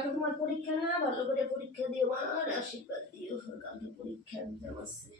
কালকে তোমার পরীক্ষা না, ভালো করে পরীক্ষা দিও, আমার আশীর্বাদ দিও, কালকে পরীক্ষা এক্সাম আছে।